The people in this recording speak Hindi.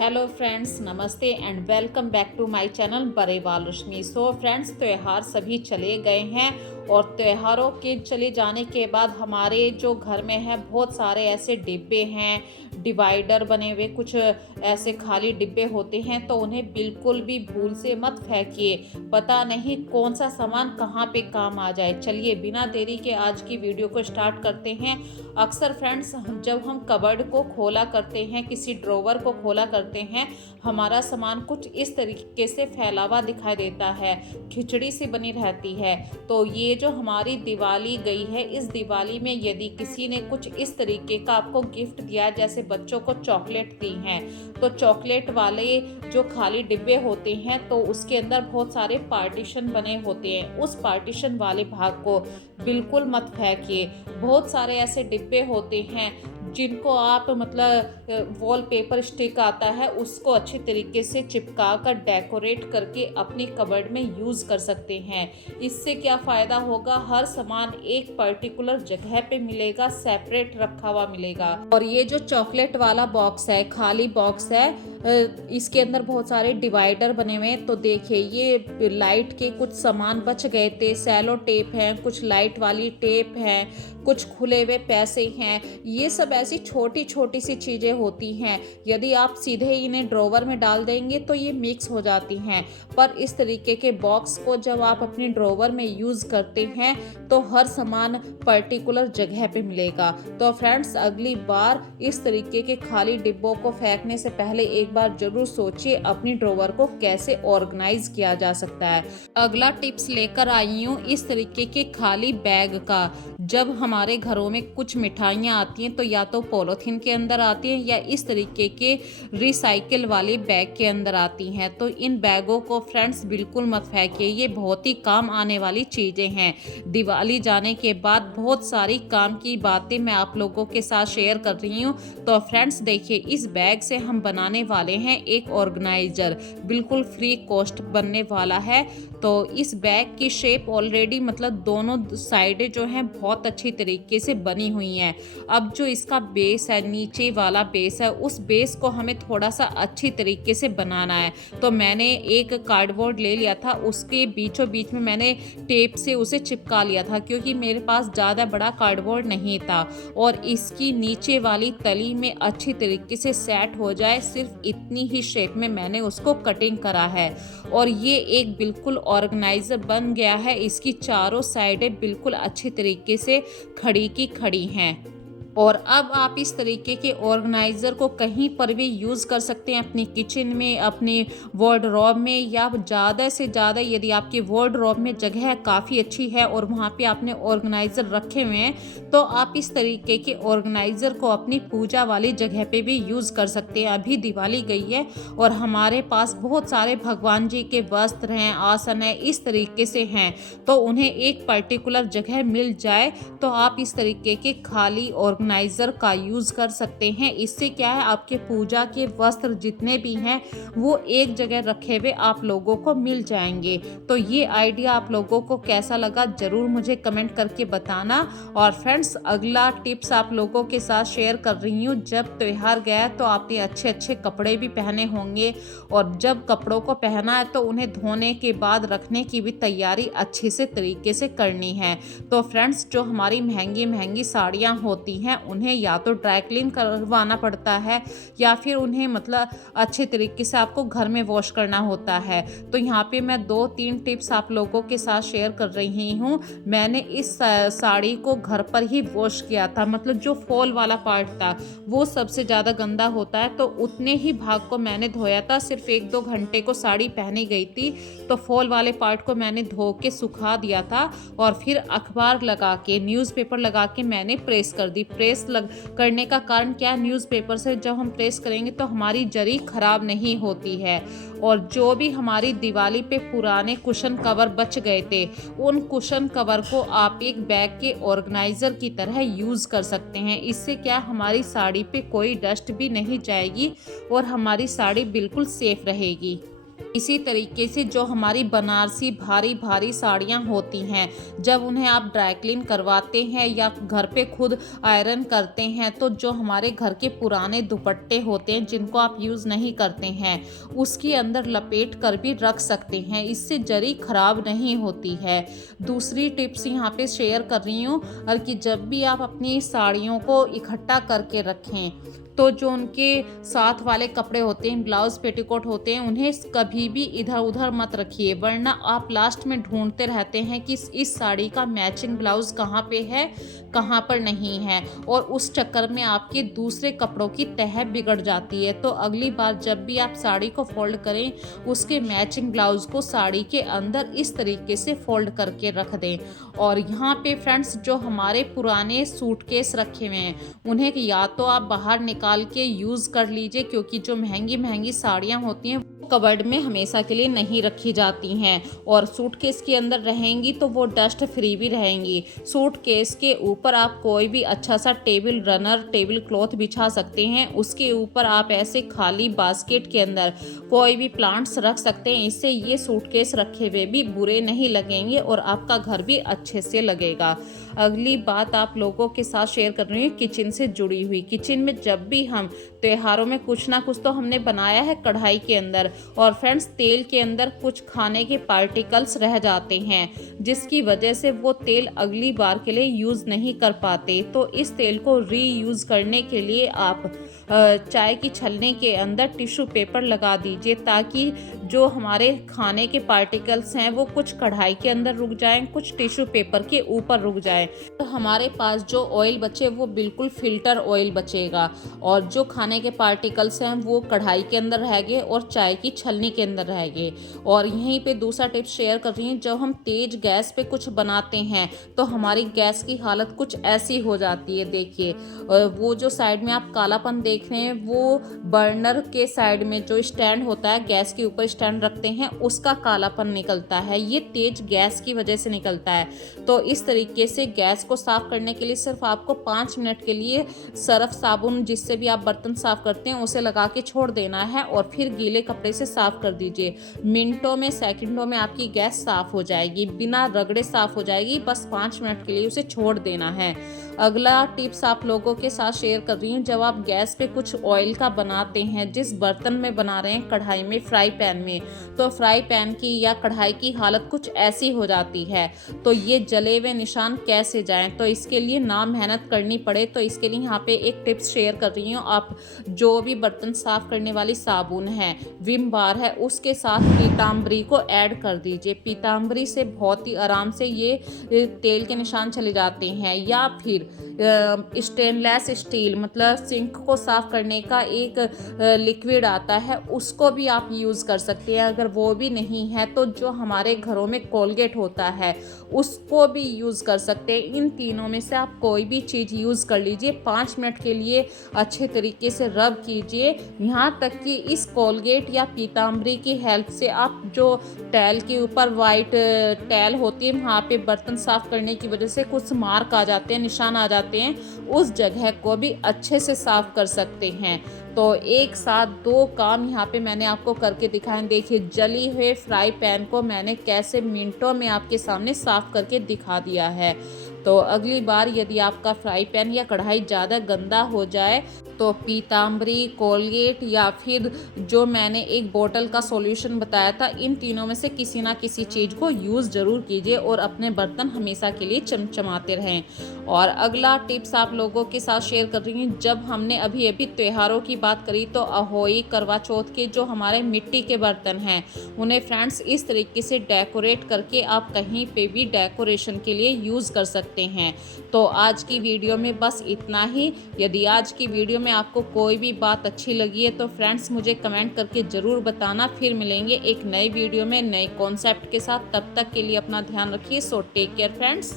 हेलो फ्रेंड्स, नमस्ते and welcome back to my channel Barewal Rashmi. So friends, त्यौहार सभी चले गए हैं और त्योहारों के चले जाने के बाद हमारे जो घर में है बहुत सारे ऐसे डिब्बे हैं, डिवाइडर बने हुए कुछ ऐसे खाली डिब्बे होते हैं, तो उन्हें बिल्कुल भी भूल से मत फेंकिए। पता नहीं कौन सा सामान कहाँ पे काम आ जाए। चलिए बिना देरी के आज की वीडियो को स्टार्ट करते हैं। अक्सर फ्रेंड्स, जब हम कबर्ड को खोला करते हैं, किसी ड्रॉवर को खोला करते हैं, हमारा सामान कुछ इस तरीके से फैला हुआ दिखाई देता है, खिचड़ी सी बनी रहती है। तो ये जो हमारी दिवाली गई है, इस दिवाली में यदि किसी ने कुछ इस तरीके का आपको गिफ्ट दिया, जैसे बच्चों को चॉकलेट दी हैं, तो चॉकलेट वाले जो खाली डिब्बे होते हैं तो उसके अंदर बहुत सारे पार्टीशन बने होते हैं। उस पार्टीशन वाले भाग को बिल्कुल मत फेंकिए। बहुत सारे ऐसे डिब्बे होते हैं जिनको आप मतलब वॉलपेपर स्टिक आता है, उसको अच्छी तरीके से चिपका कर डेकोरेट करके अपनी कबर्ड में यूज़ कर सकते हैं। इससे क्या फ़ायदा होगा, हर सामान एक पर्टिकुलर जगह पे मिलेगा, सेपरेट रखा हुआ मिलेगा। और ये जो चॉकलेट वाला बॉक्स है, खाली बॉक्स है, इसके अंदर बहुत सारे डिवाइडर बने हुए हैं। तो देखिए, ये लाइट के कुछ सामान बच गए थे, सेलो टेप है, कुछ लाइट वाली टेप है, कुछ खुले हुए पैसे हैं। ये सब ऐसी छोटी छोटी सी चीज़ें होती हैं, यदि आप सीधे इन्हें ड्रॉवर में डाल देंगे तो ये मिक्स हो जाती हैं। पर इस तरीके के बॉक्स को जब आप अपनी ड्रॉवर में यूज़ करते हैं तो हर सामान पर्टिकुलर जगह पे मिलेगा। तो फ्रेंड्स, अगली बार इस तरीके के खाली डिब्बों को फेंकने से पहले एक बार जरूर सोचिए अपनी ड्रॉवर को कैसे ऑर्गेनाइज किया जा सकता है। अगला टिप्स लेकर आई हूँ इस तरीके के खाली बैग का। जब हमारे घरों में कुछ मिठाइयाँ आती हैं तो या तो पॉलीथीन के अंदर आती हैं या इस तरीके के रिसाइकिल वाले बैग के अंदर आती हैं। तो इन बैगों को फ्रेंड्स बिल्कुल मत फेंकिए, ये बहुत ही काम आने वाली चीज़ें हैं। दिवाली जाने के बाद बहुत सारी काम की बातें मैं आप लोगों के साथ शेयर कर रही हूँ। तो फ्रेंड्स देखिए, इस बैग से हम बनाने वाले हैं एक ऑर्गेनाइजर, बिल्कुल फ्री कॉस्ट बनने वाला है। तो इस बैग की शेप ऑलरेडी मतलब दोनों साइडें जो हैं बहुत अच्छी तरीके से बनी हुई हैं। अब जो इसका बेस है, नीचे वाला बेस है, उस बेस को हमें थोड़ा सा अच्छी तरीके से बनाना है। तो मैंने एक कार्डबोर्ड ले लिया था, उसके बीचों बीच में मैंने टेप से उसे चिपका लिया था, क्योंकि मेरे पास ज़्यादा बड़ा कार्डबोर्ड नहीं था। और इसकी नीचे वाली तली में अच्छी तरीके से सेट हो जाए, सिर्फ इतनी ही शेप में मैंने उसको कटिंग करा है। और ये एक बिल्कुल ऑर्गेनाइजर बन गया है। इसकी चारों साइडें बिल्कुल अच्छी तरीके से खड़ी की खड़ी हैं। और अब आप इस तरीके के ऑर्गेनाइज़र को कहीं पर भी यूज़ कर सकते हैं, अपनी किचन में, अपनी वार्डरोब में, या ज़्यादा से ज़्यादा यदि आपकी वार्डरोब में जगह काफ़ी अच्छी है और वहाँ पे आपने ऑर्गेनाइज़र रखे हुए हैं, तो आप इस तरीके के ऑर्गेनाइज़र को अपनी पूजा वाली जगह पे भी यूज़ कर सकते हैं। अभी दिवाली गई है और हमारे पास बहुत सारे भगवान जी के वस्त्र हैं, आसन है, इस तरीके से हैं, तो उन्हें एक पर्टिकुलर जगह मिल जाए तो आप इस तरीके के खाली ऑर्गेनाइजर का यूज़ कर सकते हैं। इससे क्या है, आपके पूजा के वस्त्र जितने भी हैं वो एक जगह रखे हुए आप लोगों को मिल जाएंगे। तो ये आइडिया आप लोगों को कैसा लगा ज़रूर मुझे कमेंट करके बताना। और फ्रेंड्स, अगला टिप्स आप लोगों के साथ शेयर कर रही हूँ। जब त्यौहार गया तो आपने अच्छे अच्छे कपड़े भी पहने होंगे, और जब कपड़ों को पहना है तो उन्हें धोने के बाद रखने की भी तैयारी अच्छे से तरीके से करनी है। तो फ्रेंड्स, जो हमारी महंगी महंगी साड़ियाँ होती हैं उन्हें या तो ड्राई क्लीन करवाना पड़ता है या फिर उन्हें मतलब अच्छे तरीके से आपको घर में वॉश करना होता है। तो यहाँ पे मैं 2-3 टिप्स आप लोगों के साथ शेयर कर रही हूँ। मैंने इस साड़ी को घर पर ही वॉश किया था, मतलब जो फॉल वाला पार्ट था वो सबसे ज़्यादा गंदा होता है, तो उतने ही भाग को मैंने धोया था। सिर्फ 1-2 घंटे को साड़ी पहनी गई थी, तो फॉल वाले पार्ट को मैंने धो के सुखा दिया था और फिर अखबार लगा के, न्यूज़पेपर लगा के मैंने प्रेस कर दी। करने का कारण क्या है, न्यूज़पेपर से जब हम प्रेस करेंगे तो हमारी जरी खराब नहीं होती है। और जो भी हमारी दिवाली पे पुराने कुशन कवर बच गए थे, उन कुशन कवर को आप एक बैग के ऑर्गेनाइजर की तरह यूज़ कर सकते हैं। इससे क्या, हमारी साड़ी पे कोई डस्ट भी नहीं जाएगी और हमारी साड़ी बिल्कुल सेफ रहेगी। इसी तरीके से जो हमारी बनारसी भारी भारी साड़ियाँ होती हैं, जब उन्हें आप ड्राई क्लीन करवाते हैं या घर पे खुद आयरन करते हैं, तो जो हमारे घर के पुराने दुपट्टे होते हैं जिनको आप यूज़ नहीं करते हैं, उसके अंदर लपेट कर भी रख सकते हैं। इससे जरी खराब नहीं होती है। दूसरी टिप्स यहाँ पे शेयर कर रही हूँ और कि जब भी आप अपनी साड़ियों को इकट्ठा करके रखें, तो जो उनके साथ वाले कपड़े होते हैं, ब्लाउज पेटीकोट होते हैं, उन्हें कभी भी इधर उधर मत रखिए, वरना आप लास्ट में ढूंढते रहते हैं कि इस साड़ी का मैचिंग ब्लाउज कहाँ पे है, कहाँ पर नहीं है, और उस चक्कर में आपके दूसरे कपड़ों की तह बिगड़ जाती है। तो अगली बार जब भी आप साड़ी को फोल्ड करें, उसके मैचिंग ब्लाउज को साड़ी के अंदर इस तरीके से फोल्ड करके रख दें। और यहाँ पे फ्रेंड्स, जो हमारे पुराने सूटकेस रखे हुए हैं, उन्हें या तो आप बाहर निकाल के यूज़ कर लीजिए, क्योंकि जो महंगी महंगी साड़ियाँ होती हैं कबर्ड में हमेशा के लिए नहीं रखी जाती हैं, और सूटकेस के अंदर रहेंगी तो वो डस्ट फ्री भी रहेंगी। सूटकेस के ऊपर आप कोई भी अच्छा सा टेबल रनर, टेबल क्लॉथ बिछा सकते हैं। उसके ऊपर आप ऐसे खाली बास्केट के अंदर कोई भी प्लांट्स रख सकते हैं। इससे ये सूटकेस रखे हुए भी बुरे नहीं लगेंगे और आपका घर भी अच्छे से लगेगा। अगली बात आप लोगों के साथ शेयर कर रही हूँ किचन से जुड़ी हुई। किचन में जब भी हम त्योहारों में कुछ ना कुछ तो हमने बनाया है कढ़ाई के अंदर, और फ्रेंड्स तेल के अंदर कुछ खाने के पार्टिकल्स रह जाते हैं, जिसकी वजह से वो तेल अगली बार के लिए यूज़ नहीं कर पाते। तो इस तेल को रीयूज़ करने के लिए आप चाय की छलनी के अंदर टिश्यू पेपर लगा दीजिए, ताकि जो हमारे खाने के पार्टिकल्स हैं वो कुछ कढ़ाई के अंदर रुक जाएं, कुछ टिश्यू पेपर के ऊपर रुक जाएं। तो हमारे पास जो ऑयल बचे वो बिल्कुल फिल्टर ऑयल बचेगा, और जो खाने के पार्टिकल्स हैं वो कढ़ाई के अंदर रहेंगे और चाय की छलनी के अंदर रहेंगे। और यहीं पे दूसरा टिप्स शेयर कर रही हूँ, जब हम तेज गैस पे कुछ बनाते हैं तो हमारी गैस की हालत कुछ ऐसी हो जाती है। देखिए, वो जो साइड में आप कालापन देख रहे हैं, वो बर्नर के साइड में जो स्टैंड होता है, गैस के ऊपर स्टैंड रखते हैं, उसका कालापन निकलता है। ये तेज गैस की वजह से निकलता है। तो इस तरीके से गैस को साफ करने के लिए सिर्फ आपको 5 मिनट के लिए सर्फ साबुन, जिससे भी आप बर्तन साफ करते हैं, उसे लगा के छोड़ देना है और फिर गीले कपड़े से साफ कर दीजिए। मिनटों में, सेकंडों में आपकी गैस साफ हो जाएगी, बिना रगड़े साफ हो जाएगी। बस 5 मिनट के लिए उसे छोड़ देना है। अगला टिप्स आप लोगों के साथ शेयर कर रही हूँ, जब आप गैस पे कुछ ऑयल का बनाते हैं, जिस बर्तन में बना रहे हैं, कढ़ाई में, फ्राई पैन में, तो फ्राई पैन की या कढ़ाई की हालत कुछ ऐसी हो जाती है। तो ये जले हुए निशान कैसे जाएं, तो इसके लिए ना मेहनत करनी पड़े, तो इसके लिए यहाँ पे एक टिप्स शेयर कर रही हूँ। आप जो भी बर्तन साफ करने वाली साबुन है, विम बार है, उसके साथ पीताम्बरी को ऐड कर दीजिए। पीताम्बरी से बहुत ही आराम से ये तेल के निशान चले जाते हैं। या फिर स्टेनलेस स्टील, मतलब सिंक को साफ करने का एक लिक्विड आता है, उसको भी आप यूज़ कर सकते हैं। अगर वो भी नहीं है तो जो हमारे घरों में कोलगेट होता है, उसको भी यूज़ कर सकते हैं। इन तीनों में से आप कोई भी चीज़ यूज़ कर लीजिए। 5 मिनट के लिए अच्छे तरीके से रब कीजिए, यहाँ तक कि इस कोलगेट या पीताम्बरी की हेल्प से आप जो टैल के ऊपर वाइट टैल होती है, वहाँ पे बर्तन साफ करने की वजह से कुछ मार्क आ जाते हैं, निशान आ जाते हैं, उस जगह को भी अच्छे से साफ कर सकते हैं। तो एक साथ 2 काम यहाँ पे मैंने आपको करके दिखाए। देखिए, जली हुए फ्राई पैन को मैंने कैसे मिनटों में आपके सामने साफ करके दिखा दिया है। तो अगली बार यदि आपका फ्राई पैन या कढ़ाई ज़्यादा गंदा हो जाए, तो पीताम्बरी, कोलगेट या फिर जो मैंने एक बोतल का सॉल्यूशन बताया था, इन तीनों में से किसी ना किसी चीज़ को यूज़ ज़रूर कीजिए और अपने बर्तन हमेशा के लिए चमचमाते रहें। और अगला टिप्स आप लोगों के साथ शेयर कर रही हूँ, जब हमने अभी त्योहारों की बात करी, तो अहोई, करवा चौथ के जो हमारे मिट्टी के बर्तन हैं, उन्हें फ्रेंड्स इस तरीके से डेकोरेट करके आप कहीं पे भी डेकोरेशन के लिए यूज़ कर सकते हैं। तो आज की वीडियो में बस इतना ही। यदि आज की वीडियो में आपको कोई भी बात अच्छी लगी है तो फ्रेंड्स मुझे कमेंट करके ज़रूर बताना। फिर मिलेंगे एक नई वीडियो में नए कॉन्सेप्ट के साथ। तब तक के लिए अपना ध्यान रखिए। So take care friends.